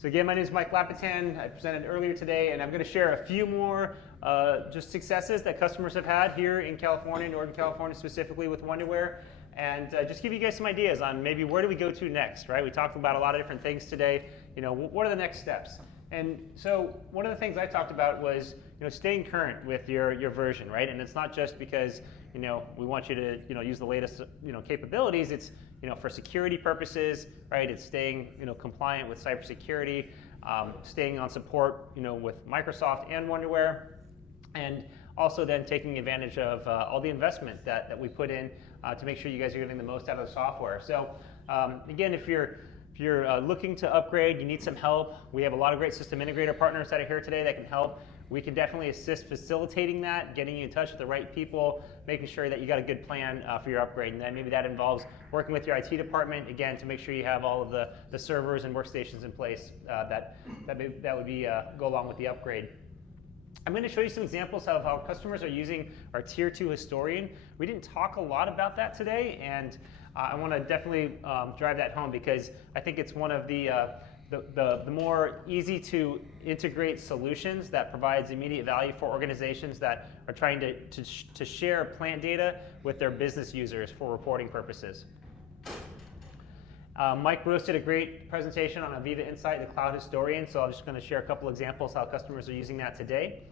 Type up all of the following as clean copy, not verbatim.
So again, my name is Mike Lapitan. I presented earlier today, and I'm going to share a few more just successes that customers have had here in California, Northern California specifically with Wonderware, and just give you guys some ideas on maybe where do we go to next, right? We talked about a lot of different things today. You know, what are the next steps? And so one of the things I talked about was, you know, staying current with your version, right? And it's not just because, you know, we want you to, you know, use the latest, you know, capabilities. It's, you know, for security purposes, right? It's staying, you know, compliant with cybersecurity, staying on support, you know, with Microsoft and Wonderware, and also then taking advantage of all the investment that we put in to make sure you guys are getting the most out of the software. So again, if you're looking to upgrade, you need some help, we have a lot of great system integrator partners that are here today that can help. We can definitely assist facilitating that, getting you in touch with the right people, making sure that you got a good plan for your upgrade. And then maybe that involves working with your IT department, again, to make sure you have all of the servers and workstations in place that would go along with the upgrade. I'm going to show you some examples of how customers are using our Tier 2 historian. We didn't talk a lot about that today, and I want to definitely drive that home because I think it's one of the more easy to integrate solutions that provides immediate value for organizations that are trying to share plant data with their business users for reporting purposes. Mike Bruce did a great presentation on Aviva Insight, the Cloud Historian, so I'm just going to share a couple examples how customers are using that today.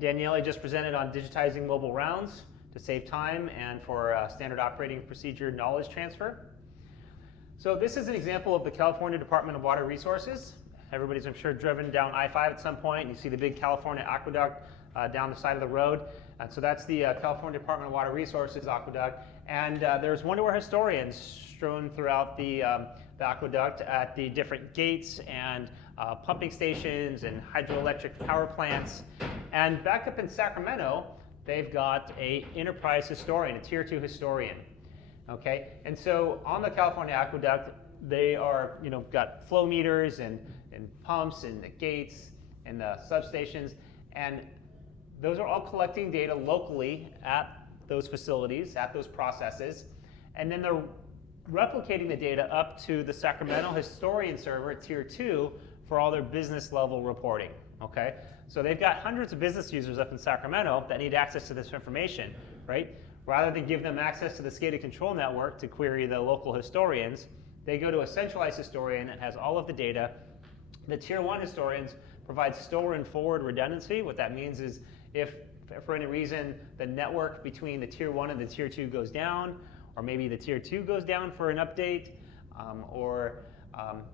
Daniele just presented on digitizing mobile rounds to save time and for standard operating procedure knowledge transfer. So this is an example of the California Department of Water Resources. Everybody's, I'm sure, driven down I-5 at some point. You see the big California aqueduct down the side of the road. And so that's the California Department of Water Resources aqueduct. And there's Wonderware historians strewn throughout the aqueduct at the different gates and pumping stations and hydroelectric power plants. And back up in Sacramento, they've got an enterprise historian, a Tier 2 historian. Okay, and so on the California aqueduct, they are, you know, got flow meters and pumps and the gates and the substations, and those are all collecting data locally at those facilities, at those processes, and then they're replicating the data up to the Sacramento historian server at Tier 2 for all their business level reporting. Okay, so they've got hundreds of business users up in Sacramento that need access to this information, right? Rather than give them access to the SCADA control network to query the local historians, they go to a centralized historian that has all of the data. The Tier 1 historians provide store and forward redundancy. What that means is if for any reason the network between the Tier 1 and the Tier 2 goes down, or maybe the Tier 2 goes down for an update, or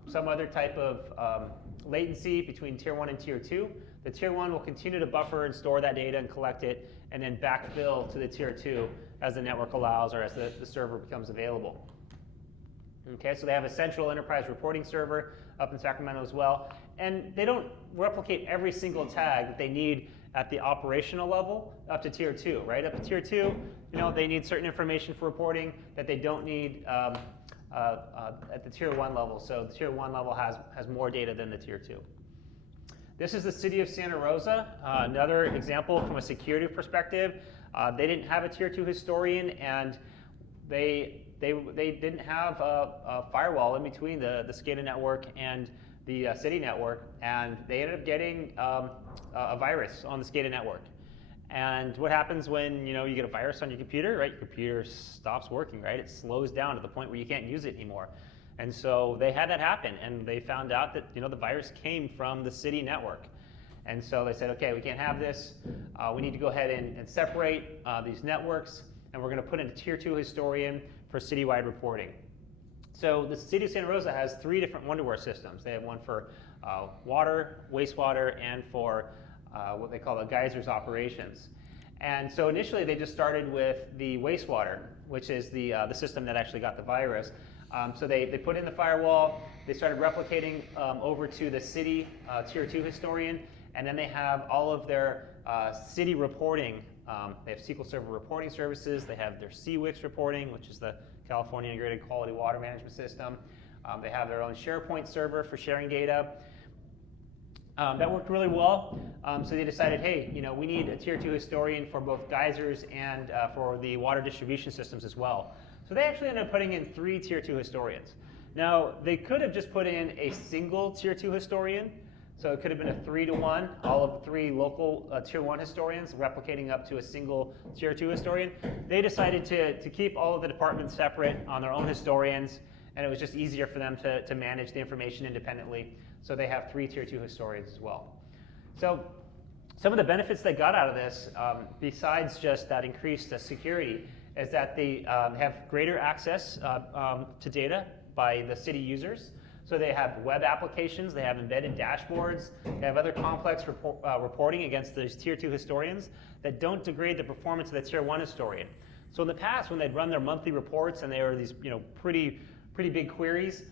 some other type of latency between Tier 1 and Tier 2, the Tier 1 will continue to buffer and store that data and collect it, and then backfill to the Tier 2 as the network allows or as the server becomes available. Okay, so they have a central enterprise reporting server up in Sacramento as well, and they don't replicate every single tag that they need at the operational level up to Tier 2, right? Up to Tier 2, you know, they need certain information for reporting that they don't need at the Tier 1 level. So the Tier 1 level has more data than the Tier 2. This is the city of Santa Rosa, another example from a security perspective. They didn't have a Tier 2 historian, and they didn't have a firewall in between the SCADA network and the city network, and they ended up getting a virus on the SCADA network. And what happens when, you know, you get a virus on your computer, right? Your computer stops working, right? It slows down to the point where you can't use it anymore. And so they had that happen, and they found out that, you know, the virus came from the city network. And so they said, okay, we can't have this. We need to go ahead and separate these networks, and we're going to put in a Tier 2 historian for citywide reporting. So the city of Santa Rosa has 3 different Wonderware systems. They have one for water, wastewater, and for what they call the geysers operations. And so initially they just started with the wastewater, which is the system that actually got the virus. So they put in the firewall, they started replicating over to the city Tier 2 historian, and then they have all of their city reporting. They have SQL Server reporting services, they have their CWIX reporting, which is the California Integrated Quality Water Management System. They have their own SharePoint server for sharing data. That worked really well, so they decided, hey, you know, we need a Tier 2 historian for both geysers and for the water distribution systems as well. So they actually ended up putting in 3 Tier 2 historians. Now, they could have just put in a single Tier 2 historian. So it could have been a 3-to-1, all of 3 local Tier 1 historians replicating up to a single Tier 2 historian. They decided to keep all of the departments separate on their own historians, and it was just easier for them to manage the information independently. So they have 3 Tier 2 historians as well. So some of the benefits they got out of this, besides just that increased security, is that they have greater access to data by the city users. So they have web applications, they have embedded dashboards, they have other complex reporting against those Tier 2 historians that don't degrade the performance of the Tier 1 historian. So in the past, when they'd run their monthly reports and they were these pretty big queries,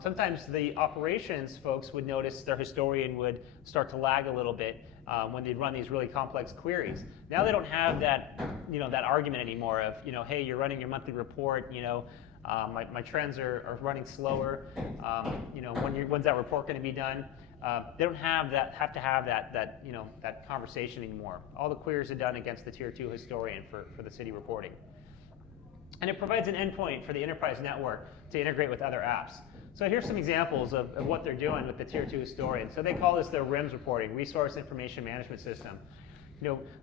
sometimes the operations folks would notice their historian would start to lag a little bit when they'd run these really complex queries. Now they don't have that, that argument anymore of, hey, you're running your monthly report, my trends are running slower. When's that report going to be done? They don't have to have that conversation anymore. All the queries are done against the Tier 2 historian for the city reporting. And it provides an endpoint for the enterprise network to integrate with other apps. So here's some examples of what they're doing with the Tier 2 historian. So they call this their RIMS reporting, Resource Information Management System.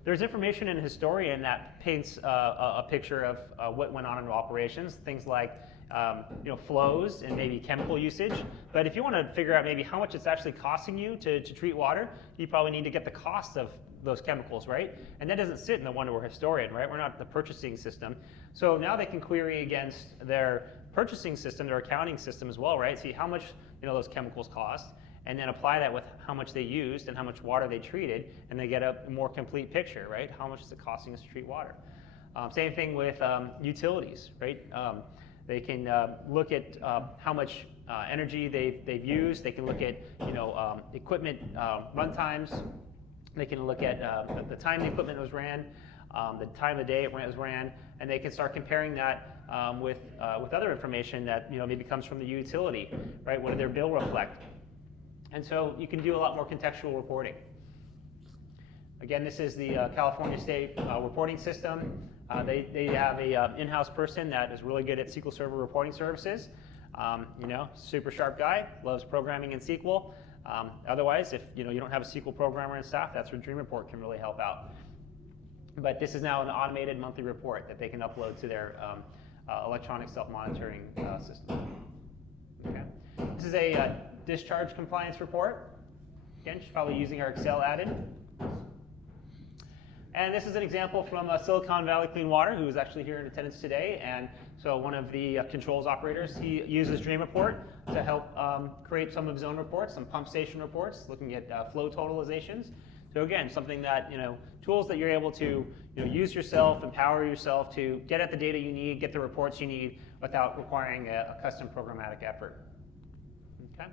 There's information in a historian that paints a picture of what went on in operations, things like flows and maybe chemical usage. But if you want to figure out maybe how much it's actually costing you to treat water, you probably need to get the cost of those chemicals, right? And that doesn't sit in the one-to-one historian, right? We're not the purchasing system. So now they can query against their purchasing system, their accounting system as well, right? See how much those chemicals cost, and then apply that with how much they used and how much water they treated, and they get a more complete picture, right? How much is it costing us to treat water? Same thing with utilities, right? They can look at how much energy they've used. They can look at equipment run times. They can look at the time the equipment was ran, the time of the day it was ran, and they can start comparing that with other information that maybe comes from the utility, right? What did their bill reflect? And so you can do a lot more contextual reporting. Again, this is the California State reporting system. They have a in-house person that is really good at SQL Server reporting services. Super sharp guy, loves programming in SQL. Otherwise, if you don't have a SQL programmer in staff, that's where Dream Report can really help out. But this is now an automated monthly report that they can upload to their electronic self-monitoring system. Okay. This is a discharge compliance report. Again, she's probably using our Excel added. And this is an example from Silicon Valley Clean Water, who is actually here in attendance today. And so one of the controls operators, he uses Dream Report to help create some of his own reports, some pump station reports, looking at flow totalizations. So again, something that, tools that you're able to use yourself, empower yourself to get at the data you need, get the reports you need without requiring a custom programmatic effort. Okay.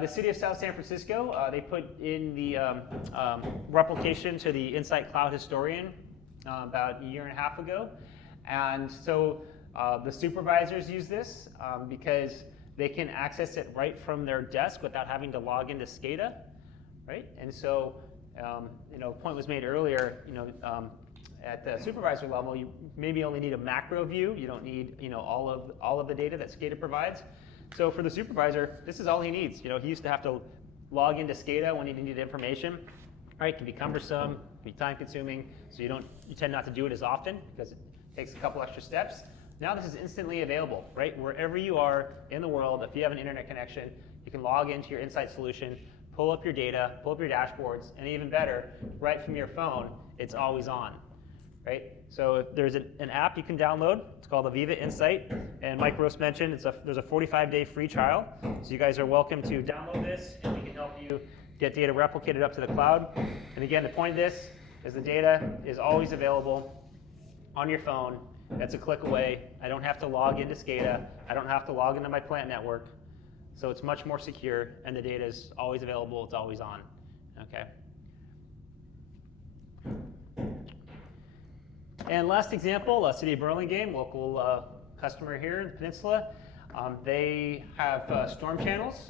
The city of South San Francisco, they put in the replication to the Insight Cloud Historian about a year and a half ago. And so the supervisors use this because they can access it right from their desk without having to log into SCADA, right? And so, a point was made earlier, at the supervisor level, you maybe only need a macro view. You don't need, all of the data that SCADA provides. So for the supervisor, this is all he needs. He used to have to log into SCADA when he needed information. Right? It can be cumbersome, it can be time-consuming, so you tend not to do it as often because it takes a couple extra steps. Now this is instantly available, right? Wherever you are in the world, if you have an internet connection, you can log into your Insight solution, pull up your data, pull up your dashboards, and even better, right from your phone, it's always on, right? So if there's an app you can download. It's called Aviva Insight, and Mike Roast mentioned there's a 45-day free trial. So you guys are welcome to download this, and we can help you get data replicated up to the cloud. And again, the point of this is the data is always available on your phone. That's a click away. I don't have to log into SCADA. I don't have to log into my plant network. So it's much more secure, and the data is always available. It's always on. Okay. And last example, City of Burlingame, local customer here in the peninsula. They have storm channels,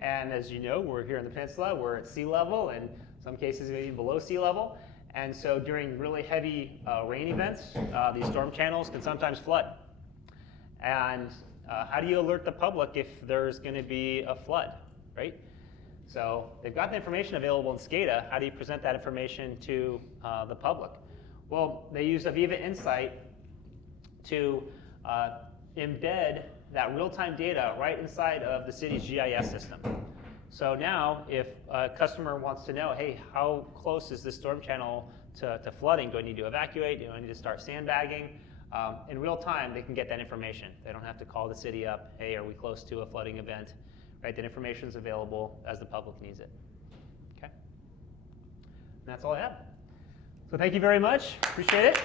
and as you know, we're here in the peninsula. We're at sea level, and in some cases maybe below sea level. And so during really heavy rain events, these storm channels can sometimes flood. And How do you alert the public if there's going to be a flood, right? So they've got the information available in SCADA. How do you present that information to the public? Well, they use Aviva Insight to embed that real-time data right inside of the city's GIS system. So now if a customer wants to know, hey, how close is this storm channel to flooding? Do I need to evacuate? Do I need to start sandbagging? In real time, they can get that information. They don't have to call the city up, hey, are we close to a flooding event? Right, that information is available as the public needs it. Okay? And that's all I have. So thank you very much. Appreciate it.